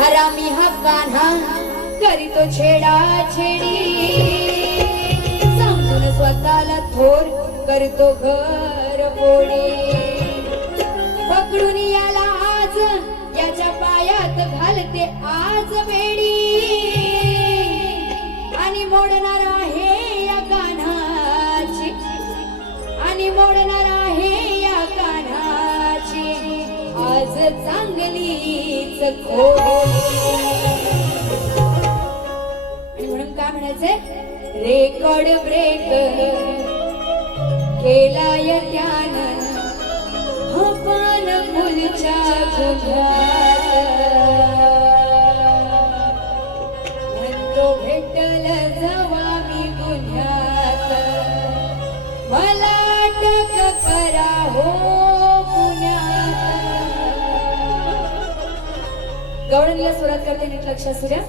हरामी हा कान्हा करीतो छेडा छेडी. समजून स्वतःला थोर करतो घर पोडी पकडून याला आज याच्या पायात घालते आज बेडी. आणि मोडणार आहे या कान्हाची. आणि मोडणार आहे या कान्हाची. आज चांगलीच खोडी. म्हणून रेकॉर्ड ब्रेक. केलाय त्यानं हपान फुलच्या गुन्ह्यात म्हणतो भेटल जवा मी गुन्ह्यात. मला अटक करा हो पुण्यात गवळणीला सुरुवात करते नीट लक्षात सूर्या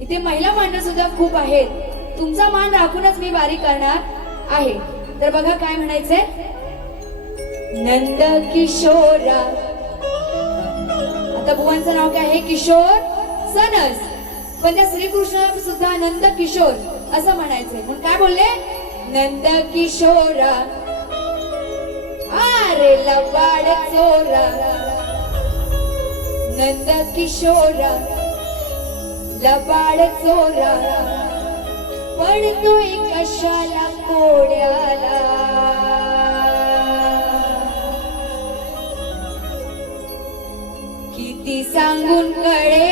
इथे महिला मांडव सुद्धा खूप आहेत. तुमचा मान राखूनच मी वारी करणार आहे. तर बघा काय म्हणायचंय? नंद किशोरा. आता बुवांचं नाव काय आहे? किशोर सनस. पण त्या श्रीकृष्ण सुद्धा नंद किशोर असं म्हणायचंय. म्हणून काय बोलले? नंद किशोरा. अरे लवाड चोरा. नंद किशोरा. लबाड चोरा पडतोय कशाला कोड्याला? किती सांगून कळे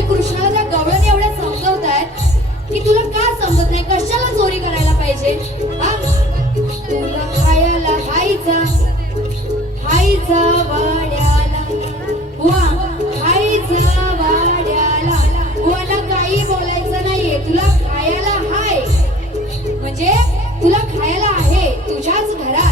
आता या श्रीकृष्णाच्या एवढ्या समजवत आहेत की तुला का समजत नाही? कशाला चोरी करायला पाहिजे? हा? तुला खायला हायचा हायचा वाड्याला. वा हायचा वाड्याला. तुला काही बोलायचं नाहीये. तुला खायला हाय. म्हणजे तुला खायला आहे. तुझ्याच घरात.